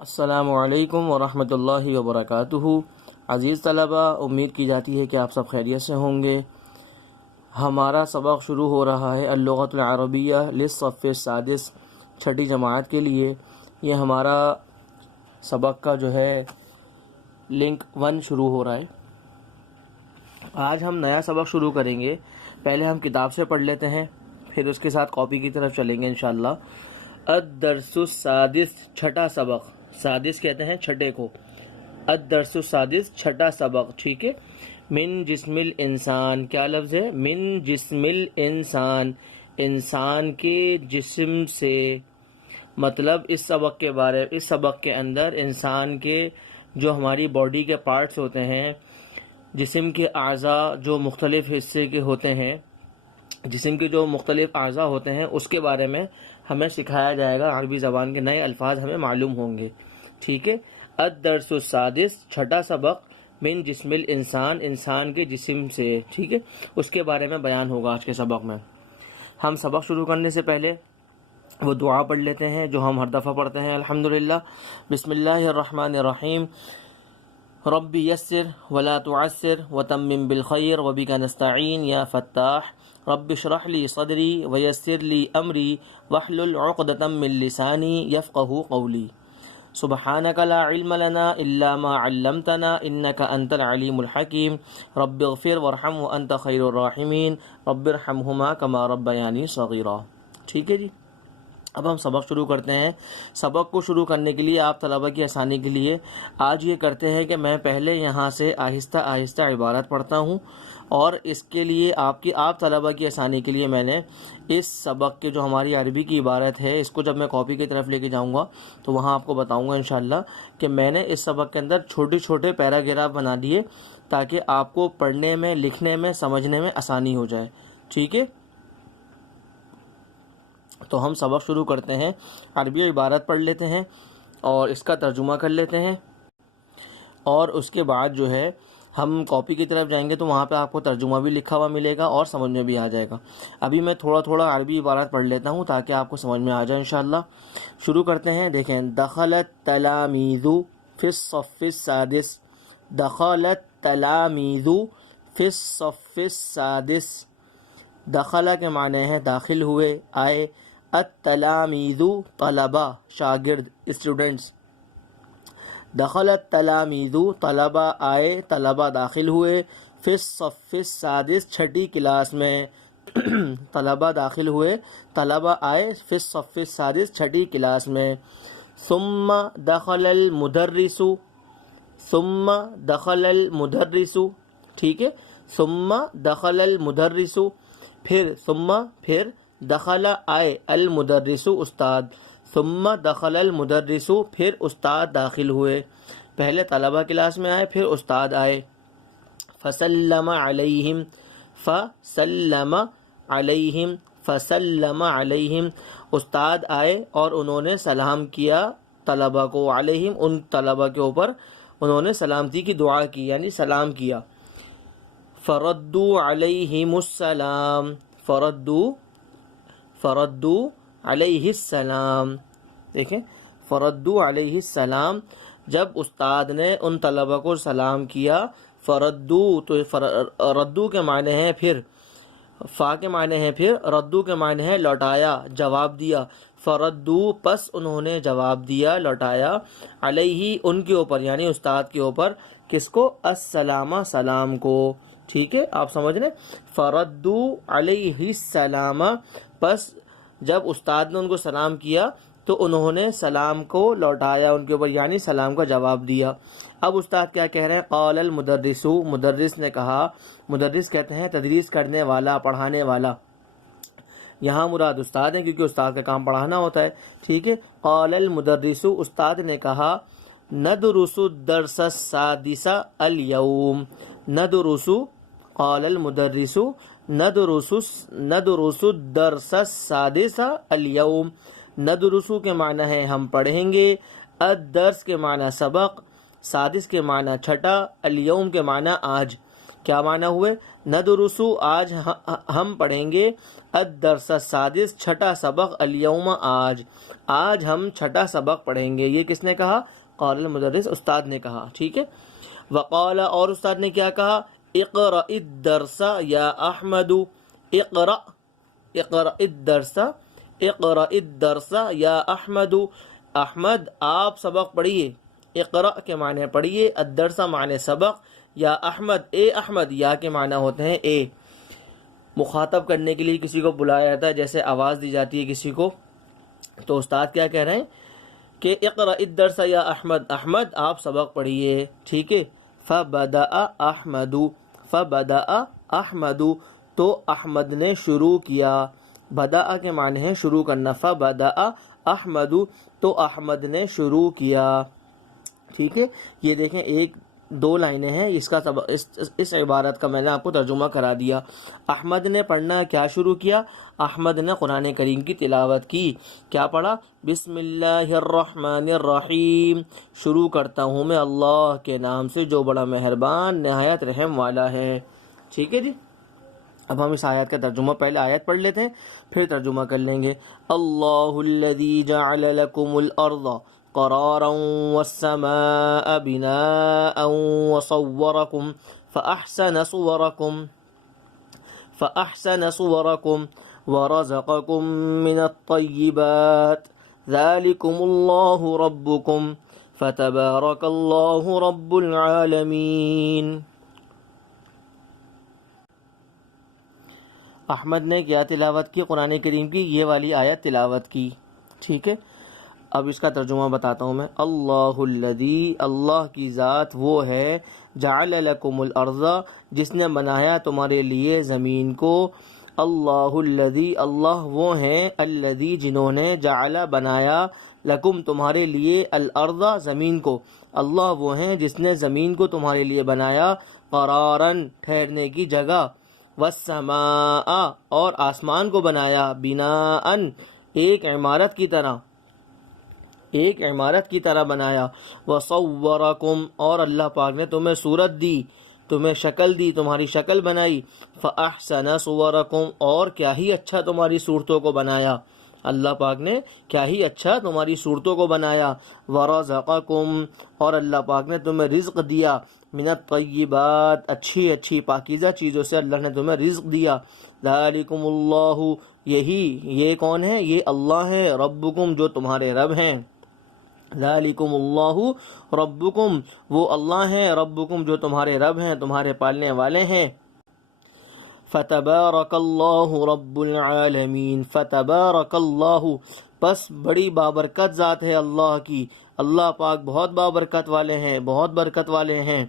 السلام علیکم ورحمۃ اللہ وبرکاتہ۔ عزیز طلبہ، امید کی جاتی ہے کہ آپ سب خیریت سے ہوں گے۔ ہمارا سبق شروع ہو رہا ہے اللغۃ العربیہ للصف السادس، چھٹی جماعت کے لیے۔ یہ ہمارا سبق کا جو ہے لنک 1 شروع ہو رہا ہے۔ آج ہم نیا سبق شروع کریں گے۔ پہلے ہم کتاب سے پڑھ لیتے ہیں، پھر اس کے ساتھ کاپی کی طرف چلیں گے انشاءاللہ۔ الدرس السادس، چھٹا سبق۔ سادس کہتے ہیں چھٹے کو۔ الدرس السادس، چھٹا سبق، ٹھیک ہے۔ من جسم الانسان، کیا لفظ ہے؟ من جسم الانسان، انسان کے جسم سے۔ مطلب اس سبق کے اندر انسان کے جو ہماری باڈی کے پارٹس ہوتے ہیں، جسم کے اعضاء جو مختلف حصے کے ہوتے ہیں، جسم کے جو مختلف اعضاء ہوتے ہیں، اس کے بارے میں ہمیں سکھایا جائے گا۔ عربی زبان کے نئے الفاظ ہمیں معلوم ہوں گے، ٹھیک ہے۔ الدرس السادس، چھٹا سبق، من جسم الانسان، انسان کے جسم سے، ٹھیک ہے۔ اس کے بارے میں بیان ہوگا آج کے سبق میں۔ ہم سبق شروع کرنے سے پہلے وہ دعا پڑھ لیتے ہیں جو ہم ہر دفعہ پڑھتے ہیں، الحمدللہ۔ بسم اللہ الرحمن الرحیم، رب یسر ولا تعسر وتمم بالخیر وبک نستعین یا فتاح، رب اشرح لی صدری ویسر لی امری واحلل عقدۃ من لسانی یفقہوا قولی، سبحانک لا علم لنا الا ما علمتنا انک انت العلیم الحکیم، رب اغفر وارحم وانت خیر الراحمین، رب ارحمہما کما ربیانی صغیرا، ٹھیک ہے جی۔ اب ہم سبق شروع کرتے ہیں۔ سبق کو شروع کرنے کے لیے آپ طلبہ کی آسانی کے لیے آج یہ کرتے ہیں کہ میں پہلے یہاں سے آہستہ آہستہ عبارت پڑھتا ہوں، اور اس کے لیے آپ طلبہ کی آسانی کے لیے میں نے اس سبق کے جو ہماری عربی کی عبارت ہے، اس کو جب میں کاپی کی طرف لے کے جاؤں گا تو وہاں آپ کو بتاؤں گا انشاءاللہ کہ میں نے اس سبق کے اندر چھوٹے چھوٹے پیراگراف بنا دیے تاکہ آپ کو پڑھنے میں، لکھنے میں، سمجھنے میں آسانی ہو جائے، ٹھیک ہے۔ تو ہم سبق شروع کرتے ہیں۔ عربی عبارت پڑھ لیتے ہیں اور اس کا ترجمہ کر لیتے ہیں، اور اس کے بعد جو ہے ہم کاپی کی طرف جائیں گے تو وہاں پہ آپ کو ترجمہ بھی لکھا ہوا ملے گا اور سمجھ میں بھی آ جائے گا۔ ابھی میں تھوڑا تھوڑا عربی عبارت پڑھ لیتا ہوں تاکہ آپ کو سمجھ میں آ جائے انشاءاللہ۔ شروع کرتے ہیں۔ دیکھیں، دخلت تلامیذ فی الصف السادس، دخلت تلامیذ فی الصف السادس۔ دخلہ کے معنی ہے داخل ہوئے، آئے۔ التلامیذ، طلبہ، شاگرد، اسٹوڈنٹس۔ دخل التلامیذ، طلبہ آئے، طلبہ داخل ہوئے۔ فی الصف السادس، چھٹی کلاس میں۔ طلبہ داخل ہوئے، طلبہ آئے، فی الصف السادس، چھٹی کلاس میں۔ ثم دخل المدرس، ثم دخل المدرس، ٹھیک ہے۔ ثم دخل المدرس، پھر دخل آئے، المدرس، استاد۔ ثم دخل المدرس، پھر استاد داخل ہوئے۔ پہلے طلبہ کلاس میں آئے، پھر استاد آئے۔ فسلم علیہم، فسلم علیہم، فسلم علیہم، استاد آئے اور انہوں نے سلام کیا طلبہ کو، علیہم، ان طلبہ کے اوپر انہوں نے سلامتی کی دعا کی، یعنی سلام کیا۔ فردوا علیہم السلام، فردوا علیہ السلام، دیکھیں، فردوا علیہ السلام، جب استاد نے ان طلبہ کو سلام کیا۔ فردوا، تو ردو کے معنی ہے پھر، فا کے معنی ہے پھر، ردو کے معنی ہے لوٹایا، جواب دیا۔ فردوا، پس انہوں نے جواب دیا، لوٹایا، علیہ، ان کے اوپر، یعنی استاد کے اوپر، کس کو؟ السلام، سلام کو، ٹھیک ہے، آپ سمجھ لیں۔ فردوا علیہ السلام، پس جب استاد نے ان کو سلام کیا تو انہوں نے سلام کو لوٹایا ان کے اوپر، یعنی سلام کا جواب دیا۔ اب استاد کیا کہہ رہے ہیں؟ قال المدرس، مدرس نے کہا۔ مدرس کہتے ہیں تدریس کرنے والا، پڑھانے والا۔ یہاں مراد استاد ہیں کیونکہ استاد کا کام پڑھانا ہوتا ہے، ٹھیک ہے۔ قال المدرس، استاد نے کہا، ندرس الدرس السادس اليوم، ندرس، قال المدرس، ندرس الدرس السادس اليوم، ندرس کے معنی ہے ہم پڑھیں گے، الدرس کے معنی سبق، سادس کے معنی چھٹا، اليوم کے معنی آج۔ کیا معنی ہوئے؟ ندرس، آج ہم پڑھیں گے، الدرس السادس چھٹا سبق، الیوم آج ہم چھٹا سبق پڑھیں گے. یہ کس نے کہا؟ قال المدرس، استاد نے کہا. ٹھیک ہے. وقال، اور استاد نے کیا کہا؟ اقرأ الدرس یا احمد، اقرأ الدرس، اقرأ الدرس یا احمد، احمد آپ سبق پڑھیے. اقرأ کے معنی پڑھیے، الدرس معنی سبق، یا احمد اے احمد، یا کے معنی ہوتے ہیں اے. مخاطب کرنے کے لیے کسی کو بلایا جاتا ہے، جیسے آواز دی جاتی ہے کسی کو، تو استاد کیا کہہ رہے ہیں کہ اقرأ الدرس یا احمد، احمد آپ سبق پڑھیے. ٹھیک ہے. فبدأ احمد، فبدأ احمد، تو احمد نے شروع کیا. بدأ کے معنی ہے شروع کرنا. فبدأ احمد، تو احمد نے شروع کیا. ٹھیک ہے. یہ دیکھیں ایک دو لائنیں ہیں، اس کا اس عبارت کا میں نے آپ کو ترجمہ کرا دیا. احمد نے پڑھنا کیا شروع کیا؟ احمد نے قرآن کریم کی تلاوت کی. کیا پڑھا؟ بسم اللہ الرحمن الرحیم، شروع کرتا ہوں میں اللہ کے نام سے جو بڑا مہربان نہایت رحم والا ہے. ٹھیک ہے جی. اب ہم اس آیت کا ترجمہ، پہلے آیت پڑھ لیتے ہیں پھر ترجمہ کر لیں گے. اللہ الذی جعل لکم الارض قرارا والسماء بناء وصورکم فأحسن صورکم ورزقکم من الطیبات ذلکم اللہ ربکم فتبارک اللہ رب العالمین. احمد نے کیا تلاوت کی؟ قرآن کریم کی یہ والی آیت تلاوت کی. ٹھیک ہے. اب اس کا ترجمہ بتاتا ہوں میں. اللہ الذی، اللہ کی ذات وہ ہے، جعل لکم الارض، جس نے بنایا تمہارے لیے زمین کو. اللہ الذی، اللہ وہ ہیں، الذی جنہوں نے، جعل بنایا، لکم تمہارے لیے، الارض زمین کو. اللہ وہ ہیں جس نے زمین کو تمہارے لیے بنایا، قرارن ٹھہرنے کی جگہ، والسماء اور آسمان کو بنایا، بناء ایک عمارت کی طرح، ایک عمارت کی طرح بنایا، وصورکم اور اللہ پاک نے تمہیں صورت دی، تمہیں شکل دی، تمہاری شکل بنائی. فاحسن صورکم اور کیا ہی اچھا تمہاری صورتوں کو بنایا، اللہ پاک نے کیا ہی اچھا تمہاری صورتوں کو بنایا. ورزقکم اور اللہ پاک نے تمہیں رزق دیا، من الطیبات اچھی اچھی پاکیزہ چیزوں سے اللہ نے تمہیں رزق دیا. ذالکم اللہ یہی، یہ کون ہے؟ یہ اللہ ہے، ربکم جو تمہارے رب ہیں. ذالکم اللہ ربکم وہ اللہ ہیں، ربکم جو تمہارے رب ہیں، تمہارے پالنے والے ہیں. فتبارک اللہ رب العالمین، فتبارک اللہ پس بڑی بابرکت ذات ہے اللہ کی، اللہ پاک بہت بابرکت والے ہیں، بہت برکت والے ہیں.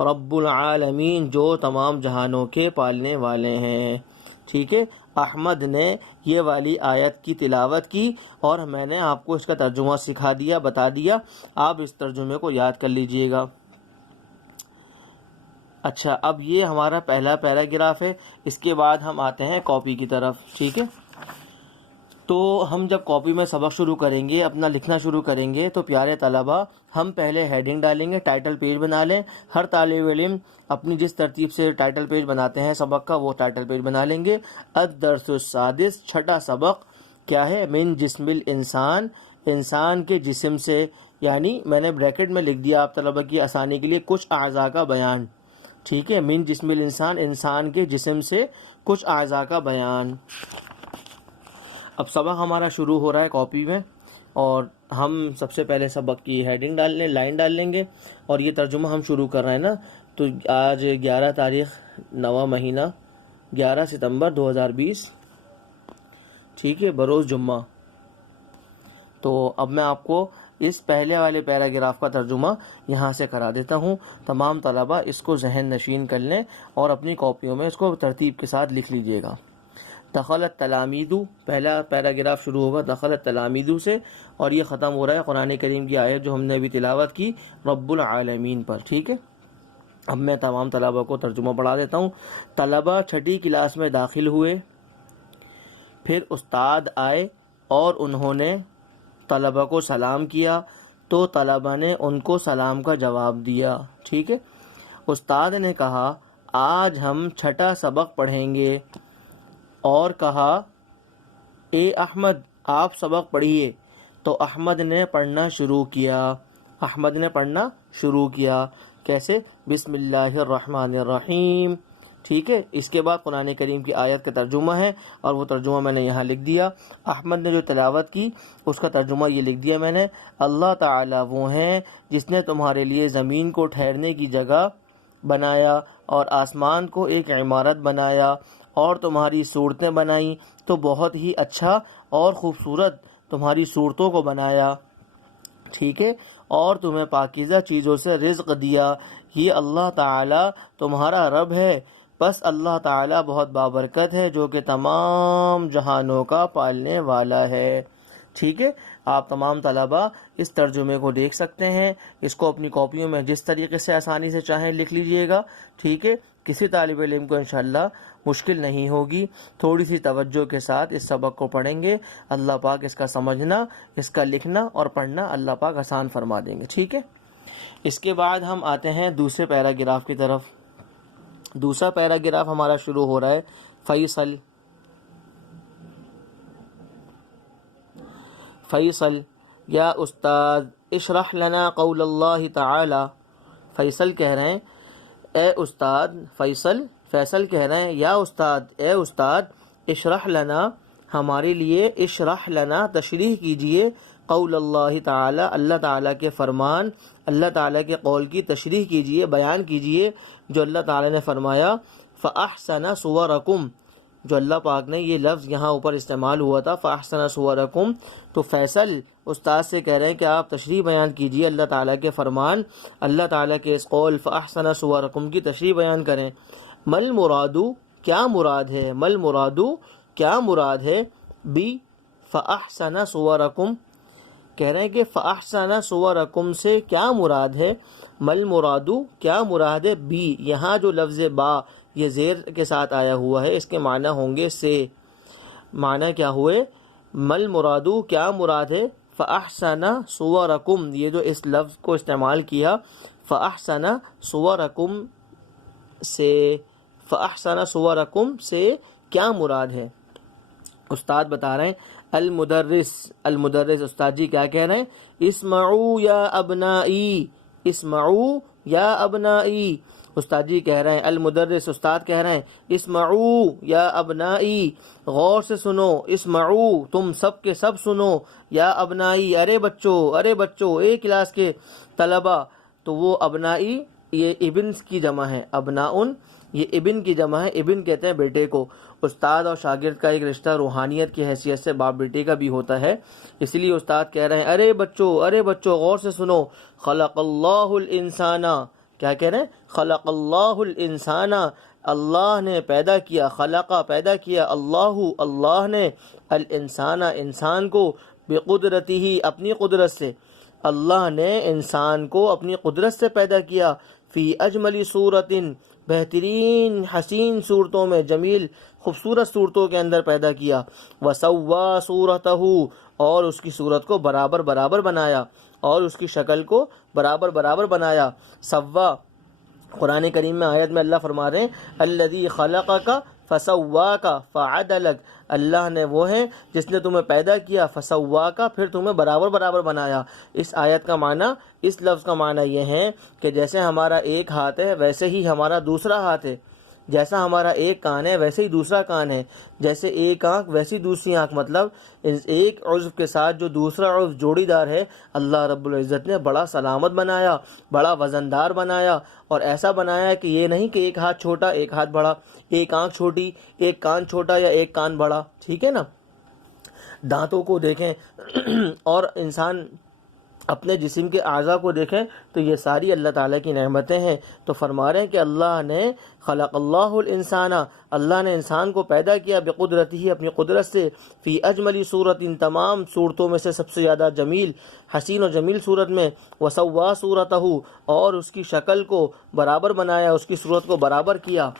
رب العالمین جو تمام جہانوں کے پالنے والے ہیں. ٹھیک ہے. احمد نے یہ والی آیت کی تلاوت کی اور میں نے آپ کو اس کا ترجمہ سکھا دیا، بتا دیا. آپ اس ترجمے کو یاد کر لیجئے گا. اچھا، اب یہ ہمارا پہلا پیراگراف ہے. اس کے بعد ہم آتے ہیں کاپی کی طرف. ٹھیک ہے. تو ہم جب کاپی میں سبق شروع کریں گے، اپنا لکھنا شروع کریں گے، تو پیارے طلبہ ہم پہلے ہیڈنگ ڈالیں گے، ٹائٹل پیج بنا لیں. ہر طالب علم اپنی جس ترتیب سے ٹائٹل پیج بناتے ہیں سبق کا، وہ ٹائٹل پیج بنا لیں گے. الدرس السادس چھٹا سبق کیا ہے؟ من جسم الانسان، انسان کے جسم سے، یعنی میں نے بریکٹ میں لکھ دیا آپ طلبہ کی آسانی کے لیے، کچھ اعضاء کا بیان. ٹھیک ہے. من جسم الانسان، انسان کے جسم سے کچھ اعضاء کا بیان. اب سبق ہمارا شروع ہو رہا ہے کاپی میں، اور ہم سب سے پہلے سبق کی ہیڈنگ ڈال لیں، لائن ڈال لیں گے، اور یہ ترجمہ ہم شروع کر رہے ہیں نا. تو آج 11 تاریخ 9واں مہینہ 11 ستمبر 2020. ٹھیک ہے، بروز جمعہ. تو اب میں آپ کو اس پہلے والے پیراگراف کا ترجمہ یہاں سے کرا دیتا ہوں. تمام طلبہ اس کو ذہن نشین کر لیں اور اپنی کاپیوں میں اس کو ترتیب کے ساتھ لکھ لیجئے گا. دخل التلامیذ، پہلا پیراگراف شروع ہوگا دخل التلامیذ سے، اور یہ ختم ہو رہا ہے قرآن کریم کی آیت جو ہم نے ابھی تلاوت کی، رب العالمین پر. ٹھیک ہے. اب میں تمام طلبہ کو ترجمہ پڑھا دیتا ہوں. طلبہ چھٹی کلاس میں داخل ہوئے، پھر استاد آئے اور انہوں نے طلبہ کو سلام کیا، تو طلبہ نے ان کو سلام کا جواب دیا. ٹھیک ہے. استاد نے کہا آج ہم چھٹا سبق پڑھیں گے. اور کہا اے احمد آپ سبق پڑھیے، تو احمد نے پڑھنا شروع کیا، کیسے؟ بسم اللہ الرحمن الرحیم، ٹھیک ہے۔ اس کے بعد قرآن کریم کی آیت کا ترجمہ ہے، اور وہ ترجمہ میں نے یہاں لکھ دیا۔ احمد نے جو تلاوت کی اس کا ترجمہ یہ لکھ دیا میں نے۔ اللہ تعالیٰ وہ ہیں جس نے تمہارے لیے زمین کو ٹھہرنے کی جگہ بنایا اور آسمان کو ایک عمارت بنایا اور تمہاری صورتیں بنائیں تو بہت ہی اچھا اور خوبصورت تمہاری صورتوں کو بنایا، ٹھیک ہے، اور تمہیں پاکیزہ چیزوں سے رزق دیا۔ یہ اللہ تعالیٰ تمہارا رب ہے، بس اللہ تعالیٰ بہت بابرکت ہے جو کہ تمام جہانوں کا پالنے والا ہے، ٹھیک ہے۔ آپ تمام طلباء اس ترجمے کو دیکھ سکتے ہیں، اس کو اپنی کاپیوں میں جس طریقے سے آسانی سے چاہیں لکھ لیجئے گا، ٹھیک ہے۔ کسی طالب علم کو انشاءاللہ مشکل نہیں ہوگی، تھوڑی سی توجہ کے ساتھ اس سبق کو پڑھیں گے، اللہ پاک اس کا سمجھنا، اس کا لکھنا اور پڑھنا اللہ پاک آسان فرما دیں گے، ٹھیک ہے۔ اس کے بعد ہم آتے ہیں دوسرے پیراگراف کی طرف۔ دوسرا پیراگراف ہمارا شروع ہو رہا ہے فیصل یا استاد اشرح لنا قول اللہ تعالی۔ فیصل کہہ رہے ہیں اے استاد، فیصل کہہ رہے ہیں یا استاد، اے استاد، اشرح لنا ہمارے لیے، اشرح لنا تشریح کیجئے، قول اللہ تعالی اللہ تعالیٰ کے فرمان، اللہ تعالیٰ کے قول کی تشریح کیجئے، بیان کیجئے جو اللہ تعالیٰ نے فرمایا فَأَحْسَنَ صُوَرَكُمْ، جو اللہ پاک نے یہ لفظ یہاں اوپر استعمال ہوا تھا فَأَحْسَنَ صُوَرَكُمْ، تو فیصل استاد سے کہہ رہے ہیں کہ آپ تشریح بیان کیجئے اللہ تعالیٰ کے فرمان، اللہ تعالیٰ کے اس قول فَأَحْسَنَ صُوَرَكُمْ کی تشریح بیان کریں۔ مل مرادو کیا مراد ہے، مل مرادو کیا مراد ہے، بی فَأَحْسَنَ صُوَرَكُمْ، کہہ رہے ہیں کہ فَأَحْسَنَ صُوَرَكُمْ سے کیا مراد ہے، مل مرادو کیا مراد ہے، بی یہاں جو لفظ با یہ زیر کے ساتھ آیا ہوا ہے اس کے معنی ہوں گے سے، معنی کیا ہوئے، مل مرادو کیا مراد ہے، فَأَحْسَنَ صُوَرَكُمْ، یہ جو اس لفظ کو استعمال کیا فَأَحْسَنَ صُوَرَكُمْ سے، فَأَحْسَنَ صُوَرَكُمْ سے کیا مراد ہے۔ استاد بتا رہے ہیں المدرس استاد جی کیا کہہ رہے ہیں، اسمعوا یا ابنائی، اسمعوا یا ابنائی، استاد جی کہہ رہے ہیں، المدرس استاد کہہ رہے ہیں اسمعوا یا ابنائی، غور سے سنو، اسمعوا تم سب کے سب سنو، یا ابنائی ارے بچوں، ایک کلاس کے طلبہ، تو وہ ابنائی یہ ابن کی جمع ہے، ابناؤن یہ ابن کی جمع ہے، ابن کہتے ہیں بیٹے کو۔ استاد اور شاگرد کا ایک رشتہ روحانیت کی حیثیت سے باپ بیٹے کا بھی ہوتا ہے، اس لیے استاد کہہ رہے ہیں ارے بچوں غور سے سنو، خلق اللہ الانسان، کیا کہہ رہے ہیں، خلق اللہ الانسان، اللہ نے پیدا کیا، خلقہ پیدا کیا، اللہ نے الانسان انسان کو، بقدرتہ اپنی قدرت سے، اللہ نے انسان کو اپنی قدرت سے پیدا کیا، فی اجمل صورت بہترین حسین صورتوں میں، جمیل خوبصورت صورتوں کے اندر پیدا کیا، وسوا صورتہ اور اس کی صورت کو برابر بنایا، اور اس کی شکل کو برابر بنایا، سوا قرآن کریم میں آیت میں اللہ فرما رہے ہیں الذی خلقک فسواک فعدلک، اللہ نے وہ ہے جس نے تمہیں پیدا کیا، فسواک پھر تمہیں برابر بنایا۔ اس آیت کا معنی، اس لفظ کا معنی یہ ہے کہ جیسے ہمارا ایک ہاتھ ہے ویسے ہی ہمارا دوسرا ہاتھ ہے، جیسا ہمارا ایک کان ہے ویسے ہی دوسرا کان ہے، جیسے ایک آنکھ ویسی دوسری آنکھ، مطلب ایک عضو کے ساتھ جو دوسرا عضو جوڑی دار ہے، اللہ رب العزت نے بڑا سلامت بنایا، بڑا وزندار بنایا، اور ایسا بنایا کہ یہ نہیں کہ ایک ہاتھ چھوٹا ایک ہاتھ بڑا، ایک آنکھ چھوٹی ایک کان چھوٹا یا ایک کان بڑا، ٹھیک ہے نا۔ دانتوں کو دیکھیں اور انسان اپنے جسم کے اعضاء کو دیکھیں تو یہ ساری اللہ تعالیٰ کی نعمتیں ہیں۔ تو فرما رہے ہیں کہ اللہ نے خلق اللہ الانسان، اللہ نے انسان کو پیدا کیا، بقدرتہ اپنی قدرت سے، فی اجملی صورت تمام صورتوں میں سے سب سے زیادہ جمیل حسین و جمیل صورت میں، وسوا صورتہ اور اس کی شکل کو برابر بنایا، اس کی صورت کو برابر کیا،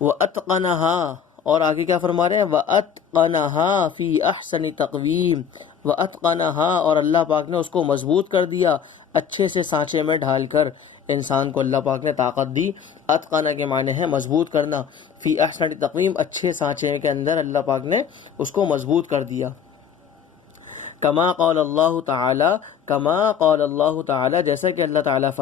وَأَتْقَنَهَا اور آگے کیا فرما رہے ہیں، وَأَتْقَنَهَا فِي أَحْسَنِ تَقْوِيمٍ وَأَتْقَنَهَا، اور اللہ پاک نے اس کو مضبوط کر دیا، اچھے سے سانچے میں ڈھال کر انسان کو اللہ پاک نے طاقت دی۔ اتقنا کے معنی ہے مضبوط کرنا، فی احسن تقویم، اچھے سانچے کے اندر اللہ پاک نے اس کو مضبوط کر دیا۔ کما قال اللہ تعالی، کما قال اللہ تعالی، جیسا کہ اللہ تعالیٰ فرمایا